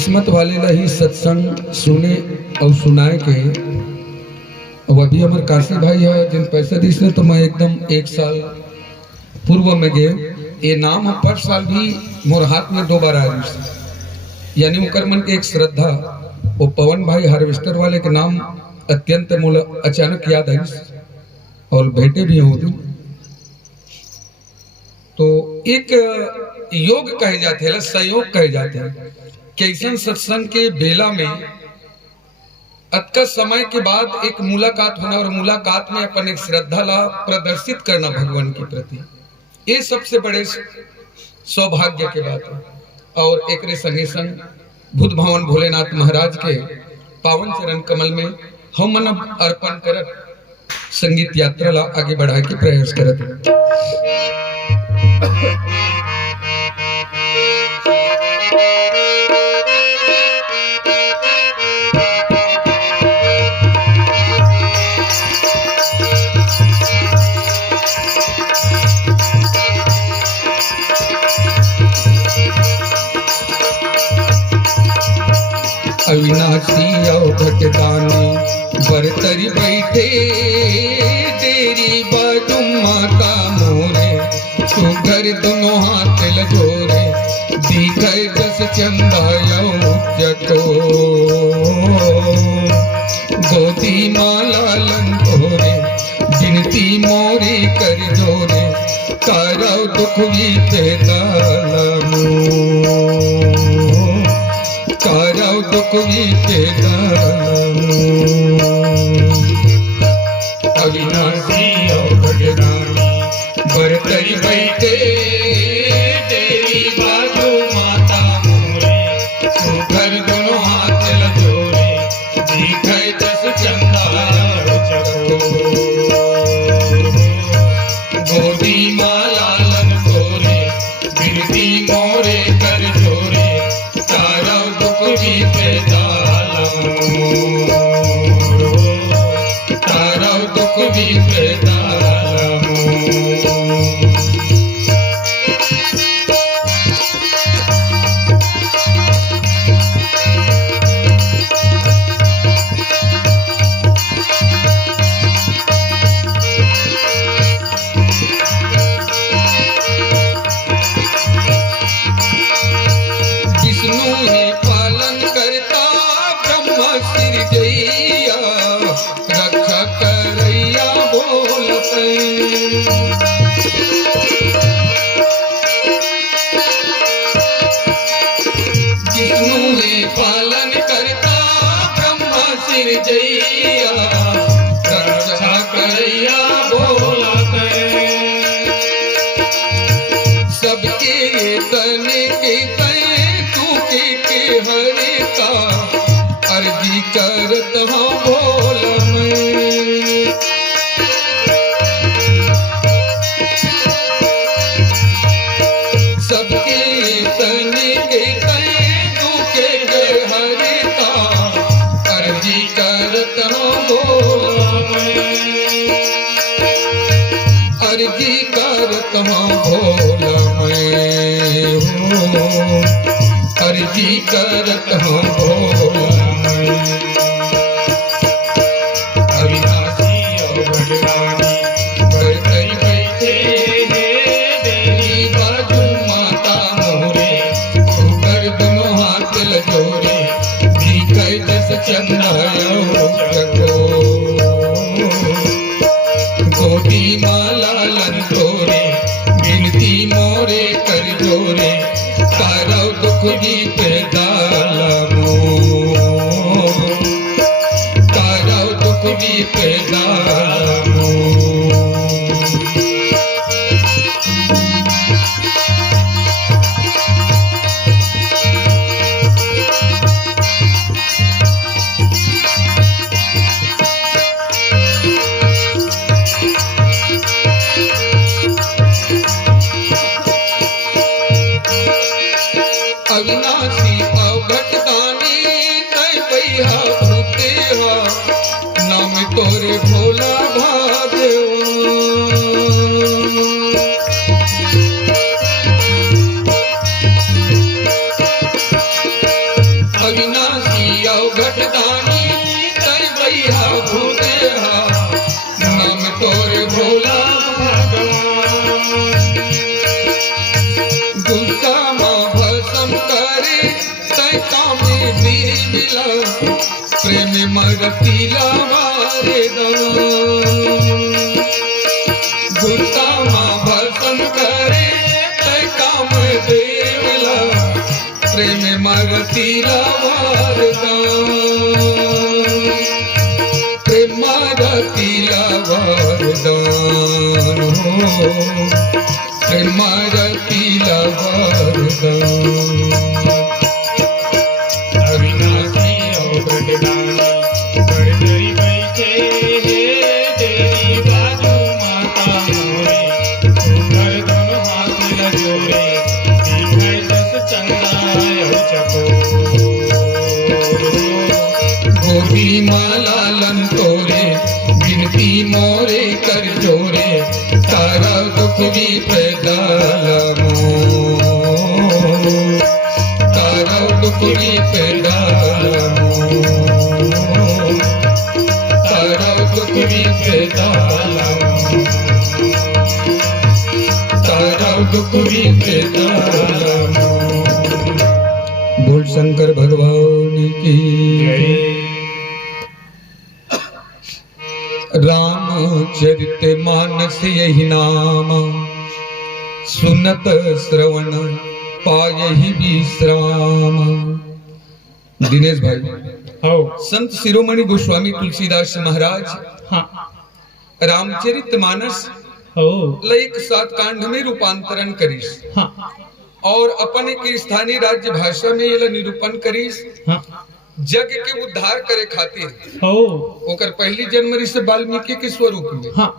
किस्मत वाले ला ही सत्संग सुने और सुनाए के। अब अभी हमारे काशी भाई है जिन पैसे दिस ने तो मैं एकदम 1 साल पूर्व में गए ये नाम हम पर साल भी मोर हाथ में 2 बार आया, यानी उनकर मन के एक श्रद्धा वो पवन भाई हार्वेस्टर वाले के नाम अत्यंत मूल अचानक याद आई और भेंटे भी होती। तो एक योग कहे जाते हैं, सहयोग कहे जाते हैं। कैसन सत्संग के बेला में अतका समय के बाद एक मुलाकात होना और मुलाकात में अपन एक श्रद्धा ला प्रदर्शित करना भगवान के प्रति, ये सबसे बड़े सौभाग्य के बात है। और एक संगे संग बुद्ध भवन भोलेनाथ महाराज के पावन चरण कमल में हम मन अर्पण करत संगीत यात्रा ला आगे बढ़ाए के प्रयास करत। अविनाशी भटदानी बरतरी बैठे तेरी बाजू माता मोरे सुघर दोनों हाथ लजोरे दिखर जस चंदायो जटो गोदी माला लंतोरे गिनती मोरे कर जोरे तारा दुख भी पैदा तारा दुख भी पैदा अविनाशी और भगवानी बरतरी बैठे तेरी बाजू माता मोरे सुघर दोनों हाथ लजोरे दिखे दस चंदा चको गोदी माला लन तोरे बिनती मोरे कर जोरे तारा दुख भी पैदा तारा दुख भी पैदा। रक्षा करैया बोलते जिष्णु है पालन करता ब्रह्मा सिर जैया रक्षा करैया बोलते सबके तने के तय तू के हरे का अर्जी करत हाँ बोल सबके तने के दुखे हरे का अर्जी करत हाँ बोल अर्जी करत हाँ बोल अर्जी करत हाँ बोल अविनाशी और भगवानी बरतरी बैठे तेरी बाजू माता मोरे सुघर दोनों हाथ लजोरे दिखे दस चंदायो जगो गोदी माला लन तोरे बिनती मोरे कर जोरे तारा दुख भी पैदा तारा दुख भी पैदा। अविनाशी अवघट दानी कर भैया भूदेहा नाम तोरे भोला गुस्सा माँ भसम करे तय कामे भी मिला प्रेम मरतीला मारे गुस्सा माँ भसम करे तय काम देवला प्रेम मरतीला वरदान प्रेम मरतीला वरदान हो प्रेम मरतीला वरदान अविनाशी अवघट दानी बड़धरी बैठे तेरी बाजू माता मोरे तुम्हारे दोनों हाथ लजोरे दिखाए दस चंदा चको गोदी माला लन तोरे गिनती मोरे कर जोरे तारा दुख भी पैदा तारा दुख भी पैदा तारा दुख भी पैदा तारा दुख भी पैदा बोल शंकर भगवान की रामचरित मानस यही नाम सुनत श्रवण पायहि विश्राम। दिनेश भाई हो संत शिरोमणि गोस्वामी तुलसीदास महाराज हाँ रामचरित मानस हो लैक 7 कांड में रूपांतरण करीस हाँ और अपन एक स्थानीय राज्य भाषा में ये निरूपण करीस हाँ जग के उद्धार करे खातिर हो ओकर पहली जनवरी से वाल्मीकि के स्वरूप में हाँ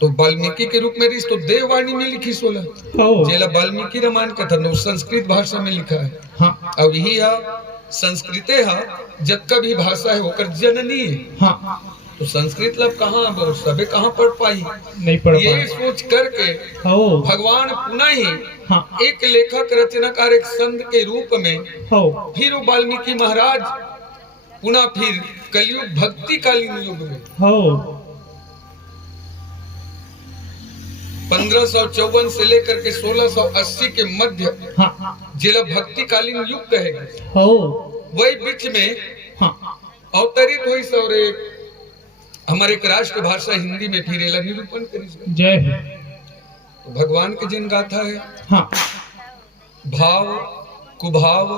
तो वाल्मीकि के रूप में रिस तो देववाणी में लिखी 16 हो जेला वाल्मीकि रामायण कथन वो संस्कृत भाषा में लिखा है हाँ अब यही है संस्कृते है जबका भी भाषा है होकर जननी है हाँ तो संस्कृत लब कहाँ अब सबे कहाँ पढ़ पाई नहीं पढ़ ये पाए सोच करके हो भगवान पुनः ही हाँ एक लेखक रचनाकार एक संत के रूप में हो फिर वो वाल्मीकि महाराज पुनः फिर कलयुग भक्ति कालीन युग में हो 1554 से लेकर के 1680 के मध्य हाँ जिला भक्ति कालीन युग कहेगा हो वही बीच में हाँ अवतरित हुई सौरे हमारे एक राष्ट्र भाषा हिंदी में फिर एला निरूपण करी जय हो तो भगवान के जिन गाथा है हाँ भाव कुभाव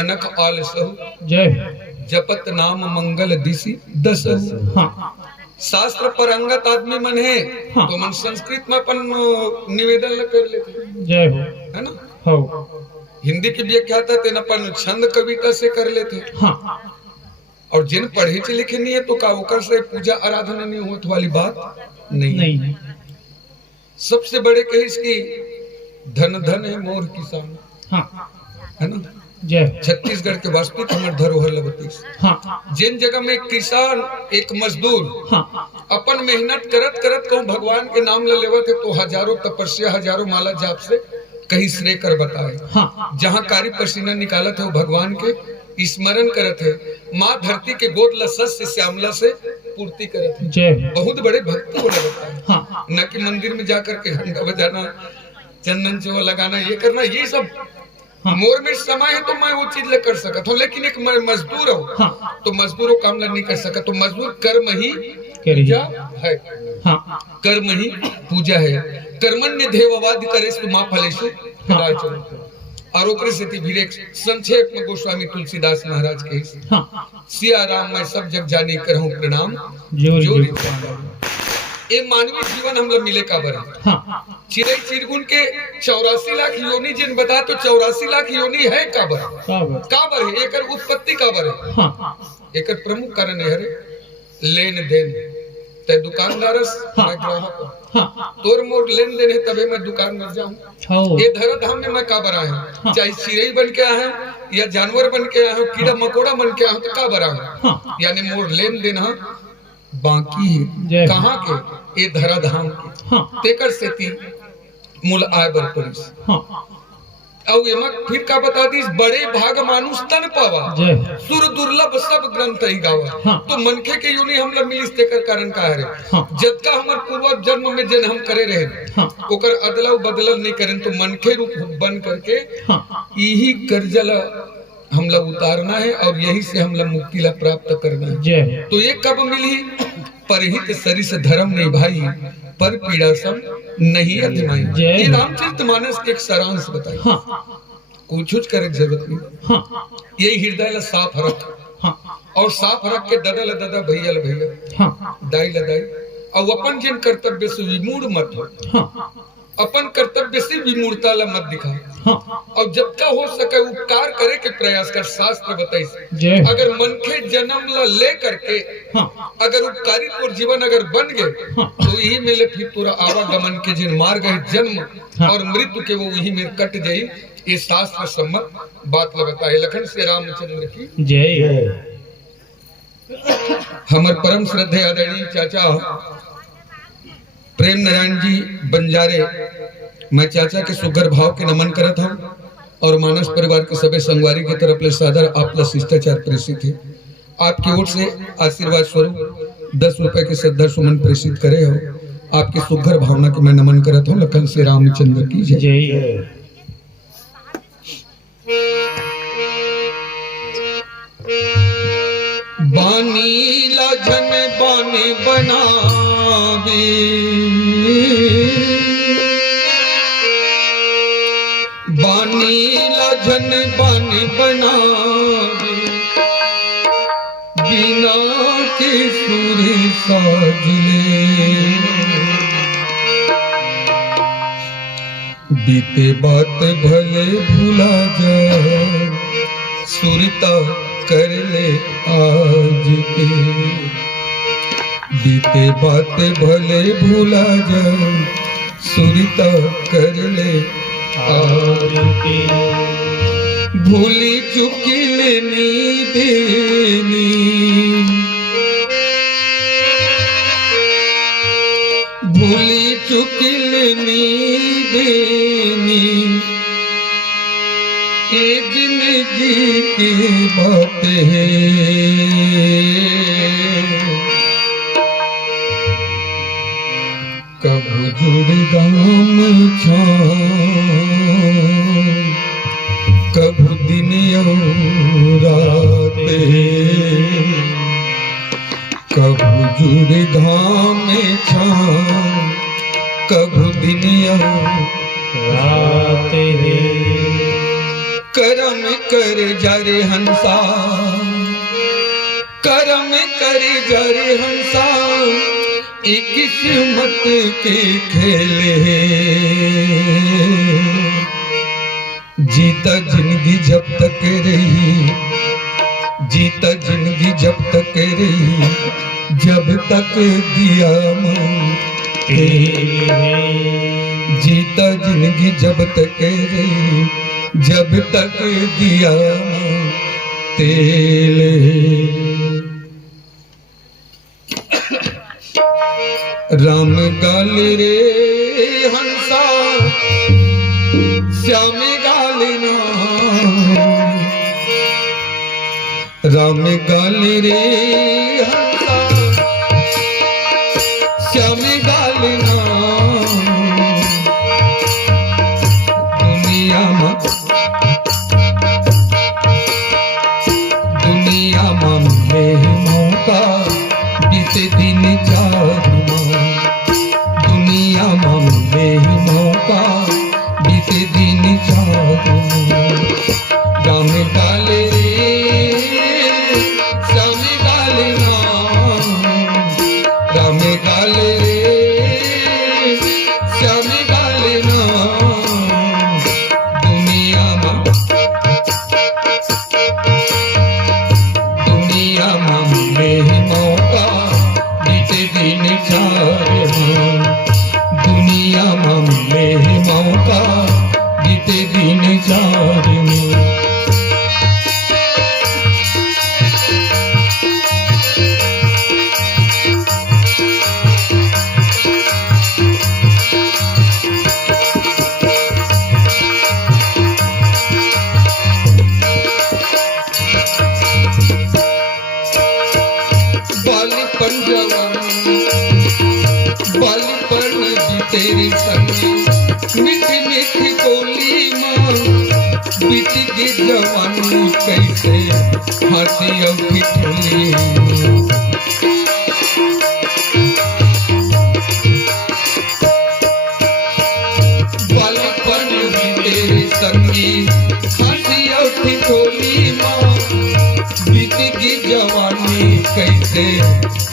अनख आलसहु जय हो जपत नाम मंगल दिशि दसहु। हाँ शास्त्र परंगत आदमी मन है हाँ। तो मन संस्कृत में अपन निवेदन ल कर लेते जय हो है ना हो हिंदी की व्याख्याता तेन अपन छंद कविता से कर लेते हाँ और जिन पढ़े से लिखे नहीं है तो का ओकर से पूजा आराधना नहीं होत वाली बात नहीं नहीं सबसे बड़े कहे इसकी धन धन है मोर किसान हाँ है ना जय छत्तीसगढ़ के वास्तविक हमारे धरोहर लगतीस हाँ जिन जगह में एक किसान एक मजदूर हाँ अपन मेहनत करत करत कहूँ भगवान के नाम ले लेवत है तो हजारों तपस्या हजारों माला जाप से कहीं श्रेय कर बताए हाँ जहाँ कारी पसीना निकालत है वो भगवान के स्मरण करत है माँ धरती के गोद लसस से श्यामला से पूर्ति करत है जय हो बहुत बड़े भक्ति हो लगता है हाँ न कि मंदिर में जाकर के घंटा बजाना चंदन चो लगाना ये करना ये सब हाँ। मोर में समय है तो मैं वो चीज ले कर सकता हूँ लेकिन एक मजदूर हो हाँ तो मजदूरों काम नहीं कर सका तो मजदूर कर्म ही करिए पूजा है हाँ कर्म ही पूजा है कर्मण्य देववाद करे तो माँ फलेशु और ओकरे से फिर एक संक्षेप में गोस्वामी तुलसीदास महाराज के हाँ सिया राम मैं सब जग जाने करहूं प्रणाम जोरी जोरी जोरी। ये मानवीय जीवन हम लोग मिले काबर है हाँ चिड़ै चिरगुन के 84 लाख योनि जिन बता तो 84 लाख योनि है काबर काबर काबर है एकर उत्पत्ति काबर है हाँ एकर प्रमुख कारण है लेन देन ते दुकानदारस हाँ। मैं ग्राहक हाँ तोर मोर लेन देन है तबे मैं दुकान में जाऊं हो ये धरा धाम में मैं काबर आया हूँ हाँ। चाहे चिड़ै बन के आया हूँ या जानवर बन के आया हूँ कीड़ा मकोड़ा बन के आया हूँ तो काबर आया हूँ हाँ यानी मोर लेन देन हाँ बाकी जय है हो। कहाँ के ये धरा धाम के हाँ तेकर सेती मूल आय बर परिस हाँ और एमा फिर का बता दी, बड़े भाग मानुष तन पावा, जय हो। सुर दुर्लभ सब ग्रंथ ही गावा। हाँ। तो मनखे के योनि हमला मिलिस तेकर कारण का है हाँ। जतका हमर पूर्व जन्म में जन हम करे रहे हाँ। ओकर अदला बदलल नहीं करें, तो मनखे रूप बन करके हाँ। यही कर्जा ला हमला उतारना है और यही से हमला मुक्ति ला प्राप्त करना है। जय हो। तो ये कब मिली? परहित सरिस धर्म नहीं भाई, पर पीड़ा सम नहीं अधमाई। जय ये हो। रामचरितमानस के एक सारांश बताई। हाँ। कुछ करे के जरूरत नहीं, हाँ। यही हृदय ला साफ रख हाँ। और साफ रख के ददा ला ददा, भैया ला भैया, हाँ। दाई ला दाई, और अपन जिन कर्तव्य से विमूढ़ मत हो। हाँ। अपन कर्तव्य से विमूढ़ता ला मत दिखा। हाँ। और जब का हो सके उपकार करे के प्रयास कर। शास्त्र बताई जय हो। अगर मनखे जन्म ला ले करके हाँ। अगर उपकारी तोर जीवन अगर बन गए, हाँ। तो यही मिले फिर तोरा आवागमन के जिन मार गए जन्म हाँ। और मृत्यु के वो वही में कट जाई। ये शास्त्र सम्मत बात ल बताए। लखन से रामचंद्र की जय हो। हमर परम श्रद्धेय आदरणीय चाचा प्रेम नारायण जी बंजारे, मैं चाचा के सुगर भाव के नमन करत हूँ और मानस परिवार के सभी संगवारी की तरफ ले सादर आपला शिष्टाचार प्रेषित है। आपकी ओर से आशीर्वाद स्वरूप 10 रुपए के श्रद्धा सुमन प्रेषित करे हो। आपकी सुघर भावना के मैं नमन करत हूँ। लखन से रामचंद्र की जय। जय हो। बानी लाजन बानी बनावे, बानी लाजन बानी बनावे, बिना के सुर साजले, बीते बात भले भुला जा, सुरता कर ले आज के, बीते बात भले भुला जा, सुरता कर ले आज के, भूली चुकी लेनी देनी, भूली चुकी लेनी देनी, ये जिंदगी की बात है, कब जुड़ गाम कब दिन और रात, कब जुड़ घाम कब दिन और रात है। करम कर जरे हंसा, करम कर जरे हंसा, एक किस्मत के खेल है, जीता जिंदगी जब तक रही, जीता जिंदगी जब तक रही, जब तक दिया मन जीता जिंदगी जब तक रही, जब तक दिया तेल। राम गाल रे हंसा, श्याम गाल ना, राम गाल रे हंसा, श्याम गाल ना, दुनिया में मौका बीते दिन चारमा, दुनिया में मौका बीते दिन चारमा, राम गाल रे श्याम गाल ना, राम गाल रे श्याम गाल ना, दुनिया में मौका बीते दिन जवानी बालीपन बीते रे संगी मीठी मीठी बोली माँ बीत गई जवानी कैसे हंसी और ठिठोली बालीपन बीते रे संगी हंसी और ठिठोली माँ बीत गई जवानी कैसे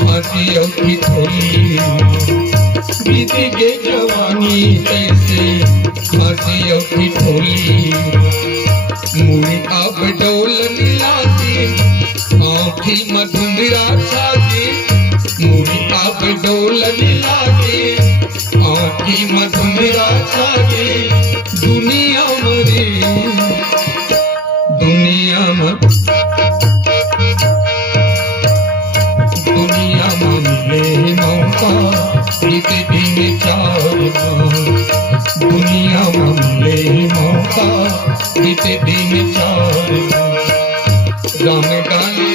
हंसी और ठिठोली बीत गई जवानी कैसे हंसी और ठिठोली मुड़ी अब डोलन लागी आँखी मधुमरा छागी मुड़ी अब डोलन लागी आँखी मधुमरा छागी दुनिया मरी दुनिया में मिले मौका बीते दिन चार दुनिया में मिले मौका बीते दिन चार राम गाली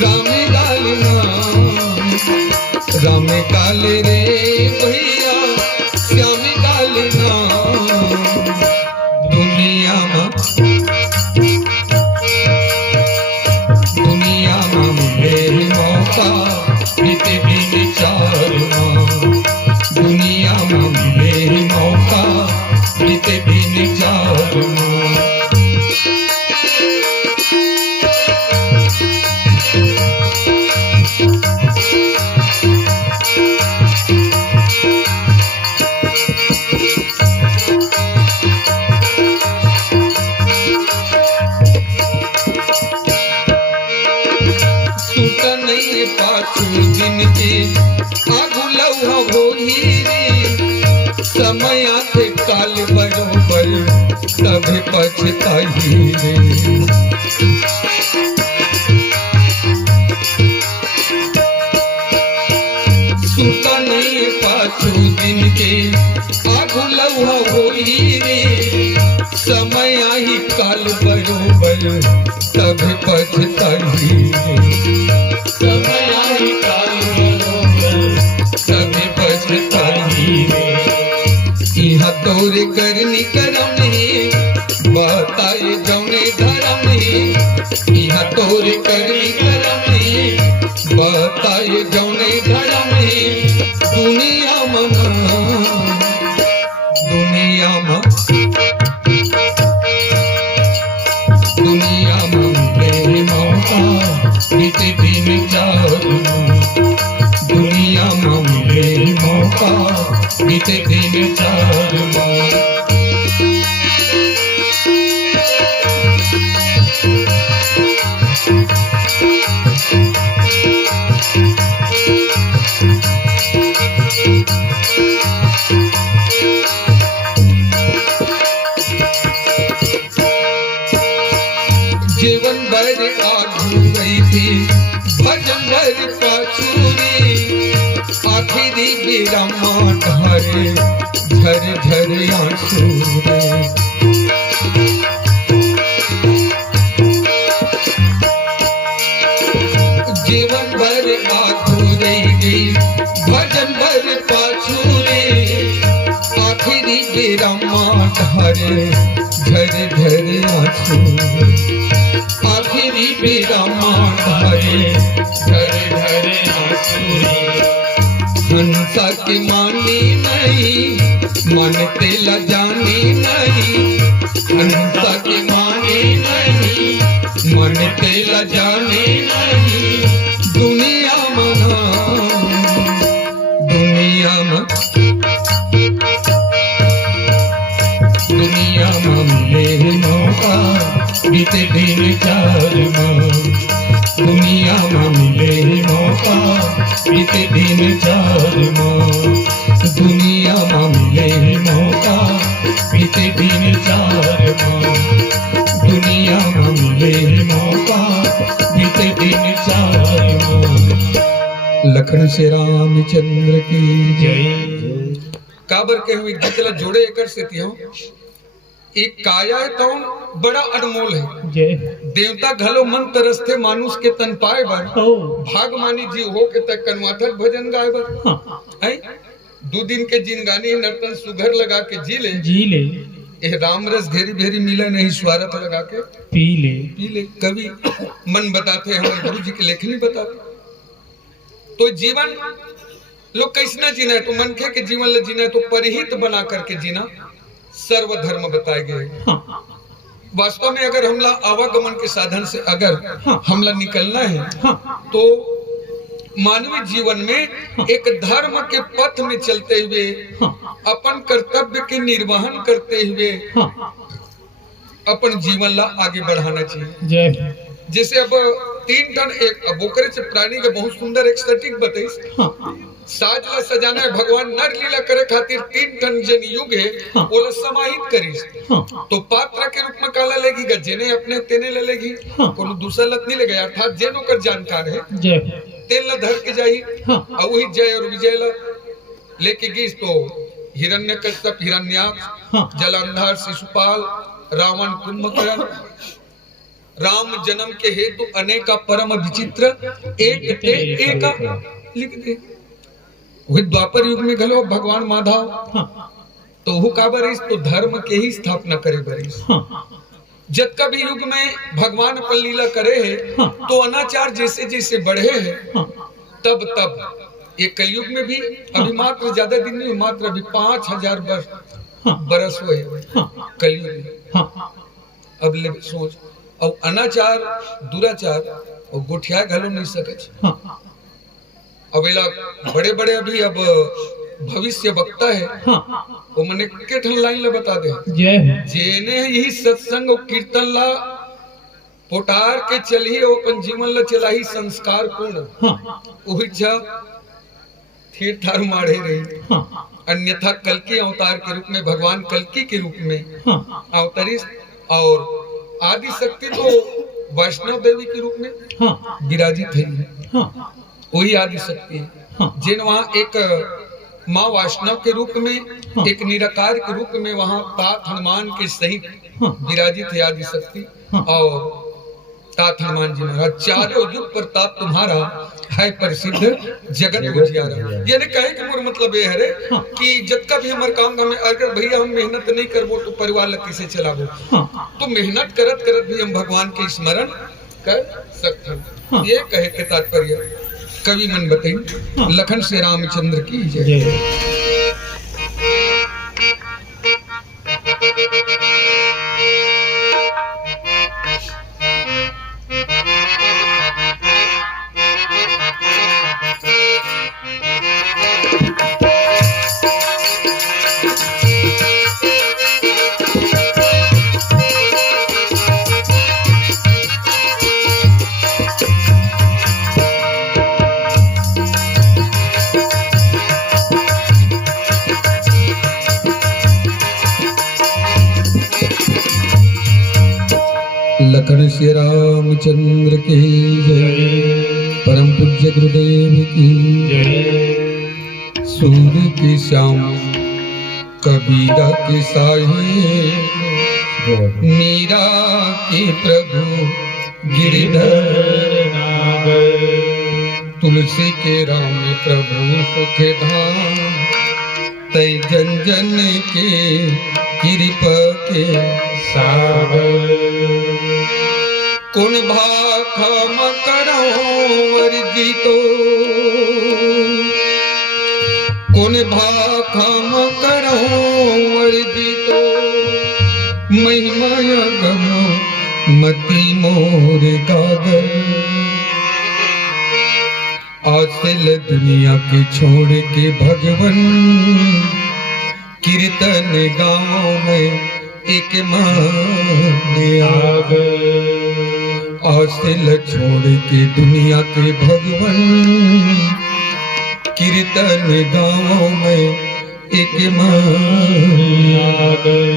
राम गालना राम काले रे भैया श्याम गालना दुनिया में बीते दिन चार दुनिया में मिले मौका बीते दिन चार पाछू दिन के आगू लौहा हो हीरे समय आते काल बरोबर तभी पछताई रे सूता नहीं पाछू दिन के आगू लौहा हो हीरे समय आई काल बरोबर तभी पछताई रे यहाँ तोरे करनी करम नहीं बताए जौने धर्म नहीं यहाँ तोरे करनी करम नहीं बताए जौने धर्म नहीं दुनिया में मिले मौका बीते दिन चार दुनिया में मिले मौका बीते दिन चार जीवन भर आगू गई थी भजन भर पाछूरी आखिरी बेरामा ढारे झर झर आंसू जीवन भर आगू रही गई भजन भर पाछूरी आखिरी बेरामा ढारे झर झर आंसू आखिरी बेरामा ढारे झर झर आंसू हंसा के मानी नहीं मानते ला जानी नहीं हंसा के मानी नहीं मानते ला जानी नहीं दुनिया मना दुनिया में मिले मौका बीते दिन चार दुनिया में मिले मौका बीते दिन चार दुनिया में मिले मौका बीते दिन चार दुनिया में मिले मौका बीते दिन चार लखन से रामचंद्र की जय। काबर के हुए गीतला जोड़े एकर से थियो एक काया है तो बड़ा अनमोल है। जय देवता घलो मन तरसते मानुष के तन पाए बर, हो भाग मानी जीव हो के तक कनवाथर भजन गाए बर। हाँ, है 2 दिन के जिनगानी नर्तन सुघर लगा के जी ले ए राम रस घेरी भेरी मिला नहीं स्वार्थ लगा के पी ले। कवि मन बताते हमारे गुरु जी की लेखनी बताते। तो जीवन लोग कैसना जीना है, तो मन के जीवन ले जीना है तो परिहित बना करके जीना सर्वधर्म बताए गए। हाँ, वास्तव में अगर हमला आवागमन के साधन से अगर हमला निकलना है हाँ, तो मानवीय जीवन में एक धर्म के पथ में चलते हुए हाँ, अपन कर्तव्य के निर्वहन करते हुए हाँ, अपन जीवन ला आगे बढ़ाना चाहिए। जय जैसे अब 3 टन एक अब ओकरे से प्राणी के बहुत सुंदर एक सटीक बताइस। हाँ, साज ला सजाना है भगवान नर लीला करे खातिर 3 टन जन युग है ओला समाहित करिस। हाँ, तो पात्र के रूप में काला लेगी गा जेने अपने तेने ले लेगी, कोनो दूसरा लत नहीं लेगा। अर्थात जेनो कर जानकार है जय तेल ला धर के जाई हाँ, और वही जय और विजय ला लेके गई। तो हिरण्यकश्यप हिरण्याक्ष, हाँ, जलंधर शिशुपाल, रावण कुंभकर्ण, राम जन्म के हेतु अनेका परम विचित्र एक ते एका लिख दे। वही द्वापर युग में घलो भगवान माधव हाँ, तो हु का बरिस तो धर्म के ही स्थापना करे बरिस। हाँ, जब का भी युग में भगवान अपन लीला करे है तो अनाचार जैसे जैसे बढ़े है तब तब ये कलयुग में भी अभी मात्र ज्यादा दिन नहीं, मात्र अभी 5000 बरस हुए कलयुग में। हाँ, अब ले सोच और अनाचार दुराचार और गोठिया घलो नहीं सके। हाँ, अब एला बड़े बड़े अभी अब भविष्य वक्ता है हाँ, वो मने के ठन लाइन ले बता दे जय जेने यही सत्संग और कीर्तन ला पोटार के चली और अपन जीवन ला चलाही संस्कार पूर्ण हाँ, वही जा थीर थार माढ़े रही। हाँ, अन्यथा कल्कि अवतार के रूप में भगवान कल्कि के रूप में हाँ, अवतरित और आदि शक्ति तो वैष्णव देवी के रूप में हाँ, विराजित है। हाँ, वही आदि शक्ति है हाँ, जिन वहाँ एक माँ वैष्णव के रूप में एक निराकार के रूप में वहाँ तात हनुमान के सहित विराजित है आदि शक्ति। और तात हनुमान जी महाराज चारों युग प्रताप तुम्हारा है प्रसिद्ध जगत उजियारा। यानी कहे कि मोर मतलब ये है रे कि जब का भी हमारे काम में अगर भैया हम मेहनत नहीं करबो तो परिवार ला कैसे चलाबो। तो मेहनत करत करत भी हम भगवान के स्मरण कर सकते हैं। ये कहे के तात्पर्य कवि मन बताई। लखन से रामचंद्र की जय। जय लखन श्री रामचंद्र की जय। परम पूज्य गुरुदेव की जय सूर्य के श्याम कबीरा के साये मीरा के प्रभु गिरधर नागर तुलसी के राम प्रभु सुख धाम तय जन जन के कृपा के सागर कौन भाखा मकरो वर्जितो कौन भाखा मकरो वर्जितो महिमा गमो मति मोर गागर आसिल दुनिया के छोड़ के भगवन कीर्तन गाँव में एक मान आगर आसिल छोड़ के दुनिया के भगवन कीर्तन गाँव में एक मान आगर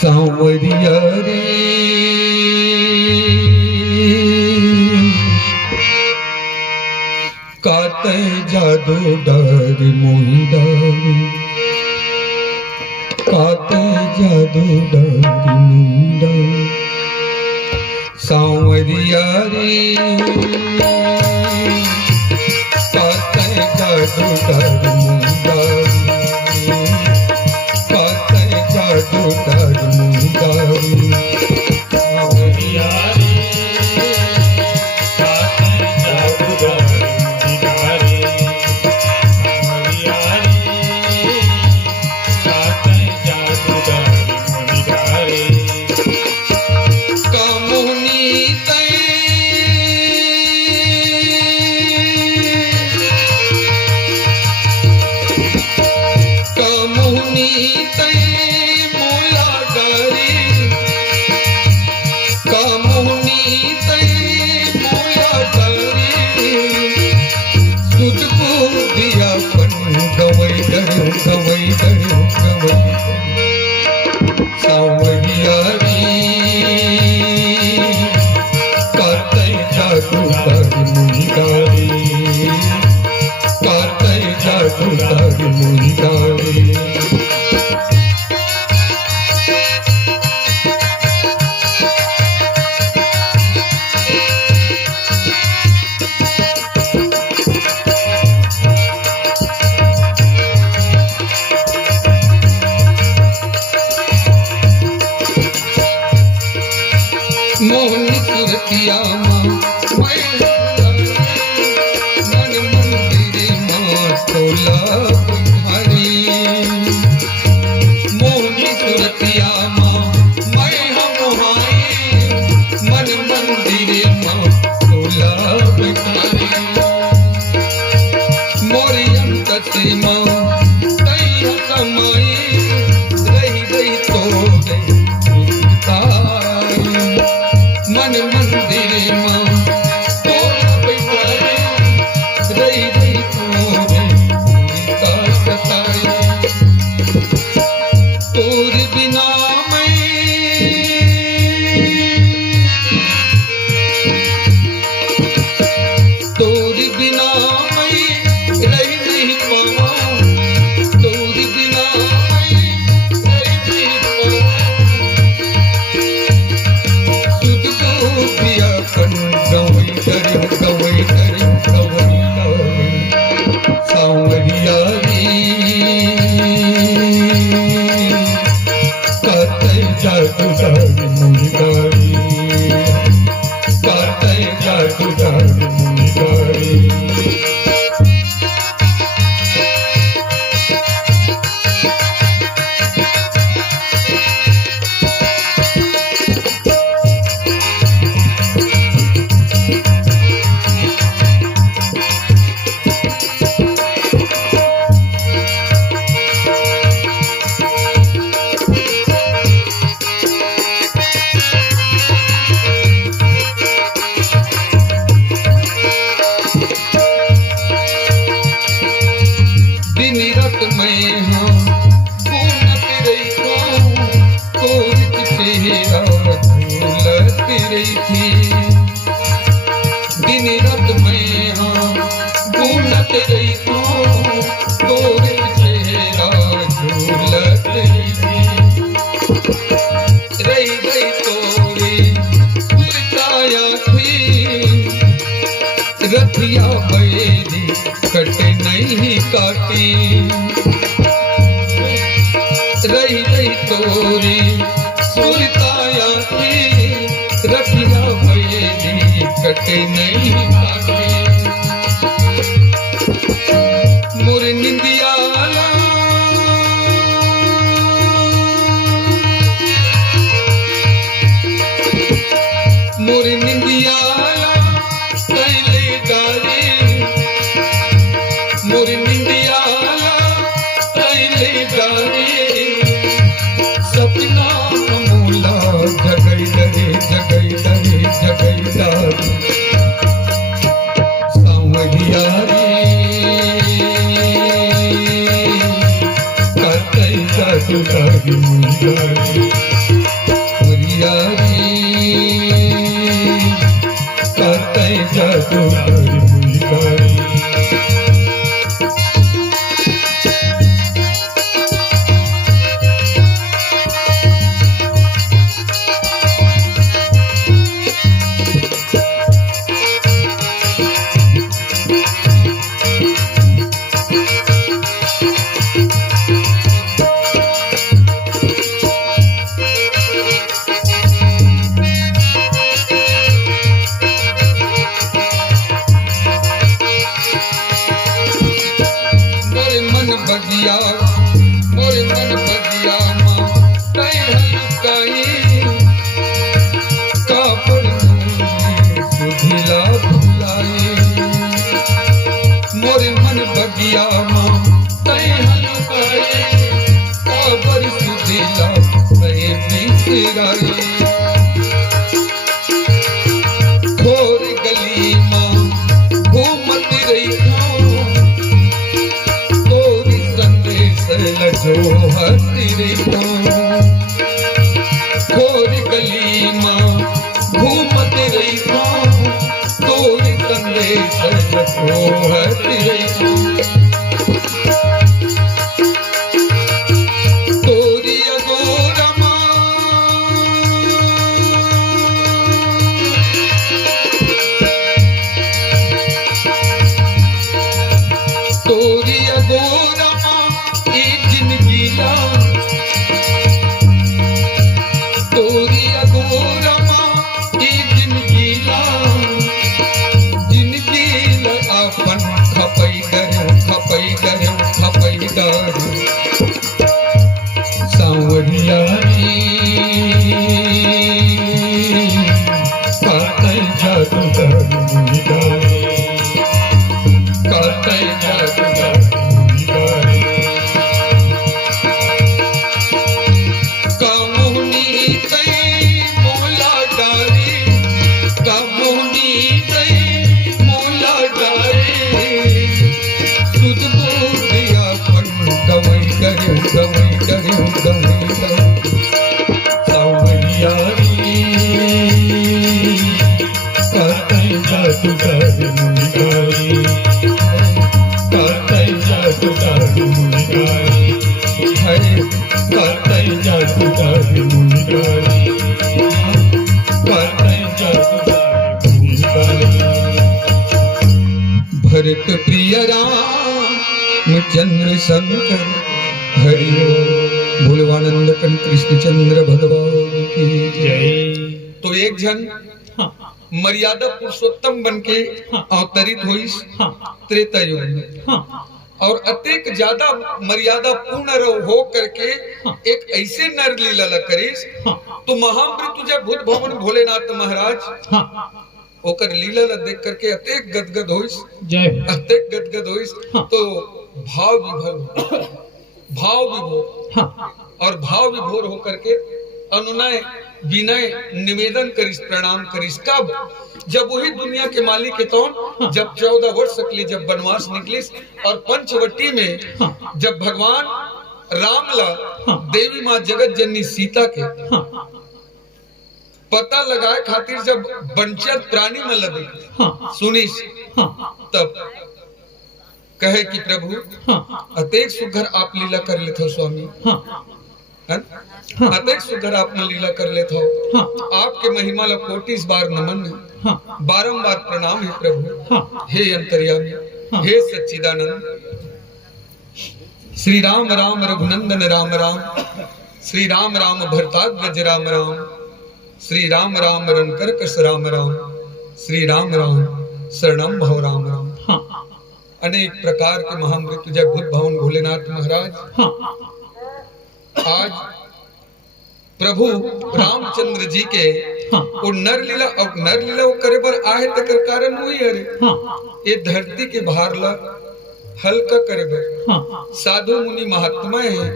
सांवरिया रे कातर जादू डर मुंडारी काते जादू डर मुंडारी सांवरिया रे काते जादू डर मुंडारी काते जादू डर मुंडारी सांवरिया रे काते जादू डर मुंडारी सांवरिया रे काते जादू डर मुंडारी कामुनी तै कामुनी तै मोला डरी कामुनी तै मोला डरी सुध को दिया पन गवई डर सांवरिया रे काते जादू डर मुंडारी काते जादू डर मुंडारी मोहनी सुरतिया माँ मन मंदिर माँ तोला तुम्हारी मोहनी सुरतिया माँ मैं हम हाय मन मंदिर माँ तोला तुम्हारी मोरी अंत से माँ तैया समाई रही रही तो गई मन मंदिर माँ तोला बैठाए रही रही तोरे का सताए तोर बिना तोर बिना मैं रह नहीं पाऊँ तोर बिना मैं रह नहीं पाऊँ पिया पन गवई डर सांवरिया रे काते जादू डर मुंडारी काते जादू डर मुंडारी दिन रात मैं हाँ घूमत रही कोरित चेहरा झूलत रही थी दिन रात मैं हाँ घूमत रही कोरित चेहरा झूलत रही थी रही गई तोरे सुरताया थी रथिया बैरी कटे नहीं काटी रही रही तोरी सुरताया थी रखिया बैरी कटे नहीं काटी मोर निंदियाला मोर निंदियाला कैले डारी मोर निंदियाला कैले डारी सपना मूला जगई डरे डारी सांवरिया रे काते जादू डर मुंडारी सांवरिया रे काते जादू डर मुंडारी जाए खोर गली मां घूमत रही तोरी संदेश लजो हसी रही खोर गली मां घूमत रही तोरी संदेश लजो हसी रही भरत प्रिय रामचंद्र शंकर हरिओ भोलवानंद कन कृष्ण चंद्र भगवान की जय। तो एक जन मर्यादा पुरुषोत्तम बनके अवतरित हुई त्रेता युग में और अत्यंत ज्यादा मर्यादा पूर्ण हो करके एक ऐसे नर लीला करीस तो महामृत्यु जब भूत भवन भोलेनाथ महाराज ओकर लीला देख करके अत्यंत गदगद होइस जय। अत्यंत गदगद होइस तो भाव विभोर और भाव विभोर होकर के अनुनय विनय निवेदन करिस प्रणाम करिस कब जब वही दुनिया के मालिक के तौन जब 14 वर्ष सकली जब वनवास निकलिस और पंचवटी में जब भगवान राम ला देवी माँ जगत जननी सीता के पता लगाए खातिर जब वंचित प्राणी में लगे सुनिस तब कहे कि प्रभु अतेक सुघर आप लीला कर लेते हो स्वामी अतेक सुघर आपने लीला कर लेते हो आपके महिमा ला कोटिस बार नमन है बारंबार प्रणाम है प्रभु हे अंतर्यामी हे सच्चिदानंद श्री राम राम रघुनंदन राम राम श्री राम राम भरताग्रज राम राम श्री राम राम रनकर्कश राम राम श्री राम राम शरणम भव राम राम अनेक प्रकार के महामृत्यु जय भूत भवन भोलेनाथ महाराज आज प्रभु रामचंद्र जी के वो नरलीला और नरलीला वो करे पर आहे तकर कारण हुई अरे ये धरती के भार ला हल्का करे बर साधु मुनि महात्मा है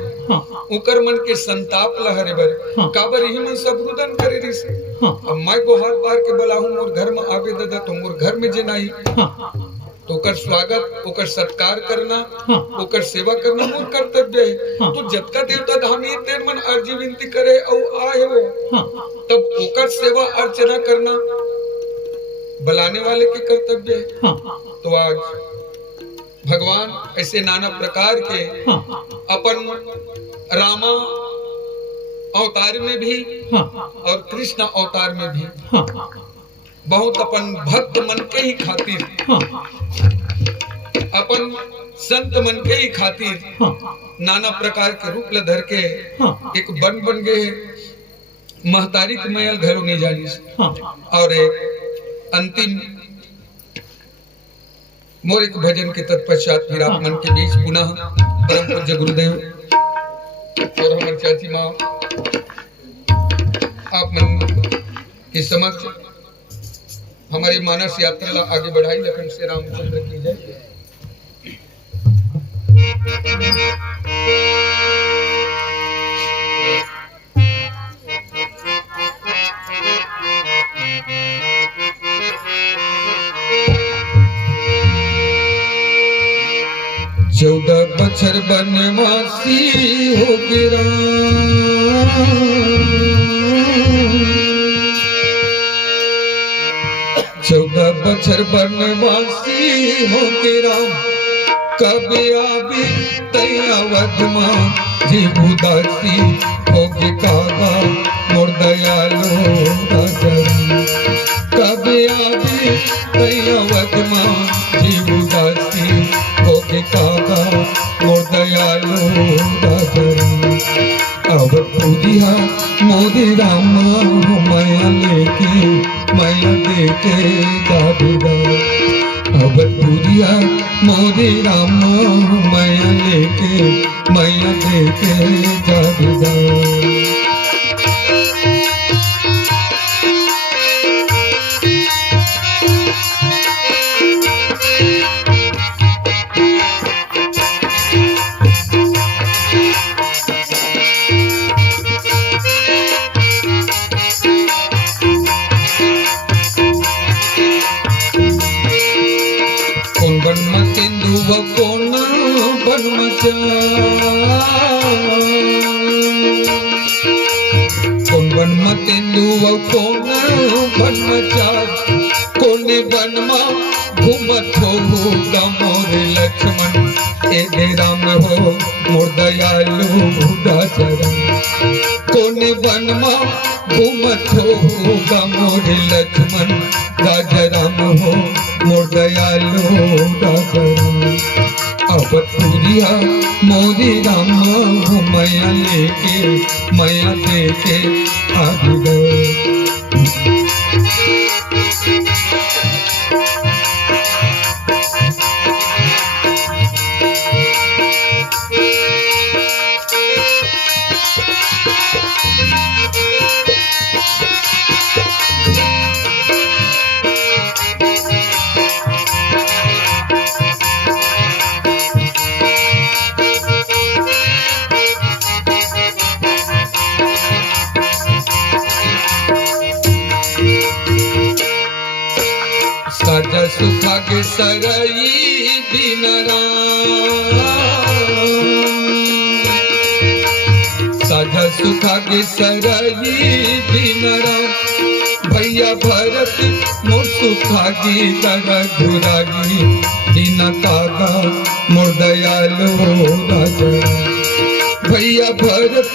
उकर मन के संताप ला हरे बर काबर ही मन सब रुदन करे रिस अब मैं को हाथ बार के बोलाहूं मोर घर में आवे ददा तो मोर घर में जनाई तो ओकर स्वागत ओकर सत्कार करना ओकर सेवा करना मोर कर्तव्य है तो जतका देवता धामी तेर मन अर्जी विनती करे औ आए हो तब ओकर सेवा अर्चना करना बुलाने वाले के कर्तव्य है तो आज भगवान ऐसे नाना प्रकार के अपन रामा अवतार में भी और कृष्ण अवतार में भी बहुत अपन भक्त मन के ही खातिर अपन संत मन के ही खातिर नाना प्रकार के रूप ल धर के एक बन गए महतारी के मैयल घरों नहीं जानी और एक अंतिम मोर एक भजन के तत्पश्चात फिर आप मन के बीच पुनः परम पूज्य गुरुदेव और हमारे चाची माँ आप मन के समक्ष हमारी मानस यात्रा ला आगे बढ़ाई लखन से रामचंद्र की जय। बछर बनवासी हो गिरा, 14 बछर बनवासी हो गिरा, कब आवे तैयावत मां जीव उदासी होगे कागा मोर दयालो राजन। कब आवे तैयावत मां जीव उदासी होगे कागा मोर दयालो राजन। अब पूजिया मोदी रामा माया लेके माया देके जादूगा। अब पूजिया मोदी रामा माया लेके माया देके जादूगा। कोण बनमचा कोण बनमतेंदु कोण बनमचा कोने बनमा घूमत हो मोर लक्ष्मण ए दे राम हो मोर दयालु दासरन। कोने बनमा घूमत हो मोर लक्ष्मण राजा राम हो मोर दयालु दासरन। अब पूरिया मोरी रामा माया लेके माया देके आगे साजा सुखा के सरई दिनरा, साजा सुखा के सरई दिनरा भैया भरत मोर सुखा की दरा घुरागी दिन कागा मोर दयालो राजा। भैया भरत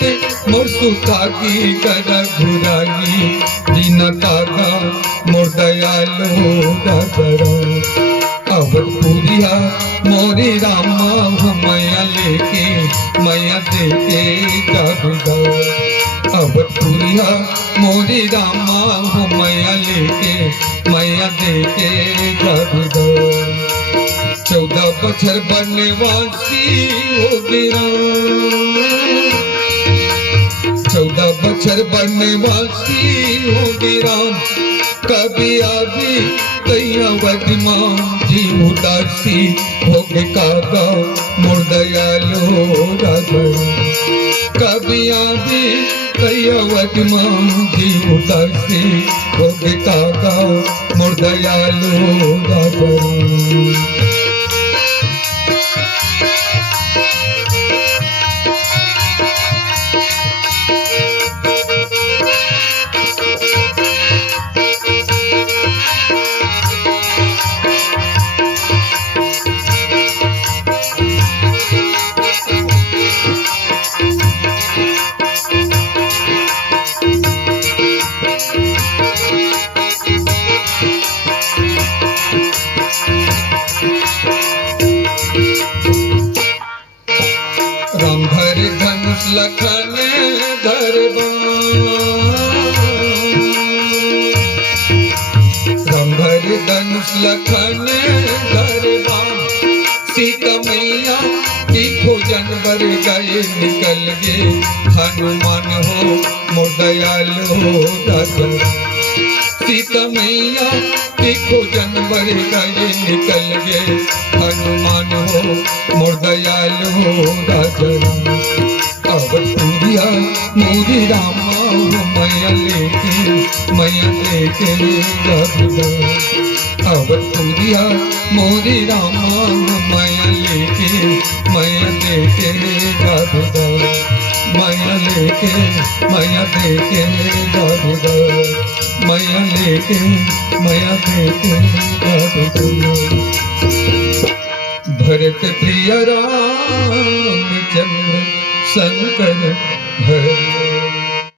मोर सुखा की दरा घुरागी दिन कागा मोर दयालो राजा। अब पूरिया मोरी रामा माया लेके माया देके जादूगा। अब पूरिया मोरी रामा माया लेके माया देके जादूगा। 14 बछर बनवासी हो गिरा, 14 बछर बनवासी हो गिरा, कभी आवी तैयावत मां जीव उदासी होगे कागा मोर दयालो राजा। कभी आवी तैयावत मां जीव उदासी होगे कागा मोर दयालो राजा। राम धर धनुष लखन धरबा, राम धर धनुष लखन धरबा। सीता मैया की खोजन बर गए निकल गए हनुमान हो मोर दयालो राजा। सीता मैया की खोजन बर गए निकल गए हनुमान हो मोर दयालो राजा। अब पूरिया मोरी रामा माया लेके जादूगा। अब पूरिया मोरी रामा माया लेके माया लेके जादूगर मैया लेके मैया देके जादूगर मैया लेके मैया देके जादूगर भरत प्रिय रामचंद्र शंकर भर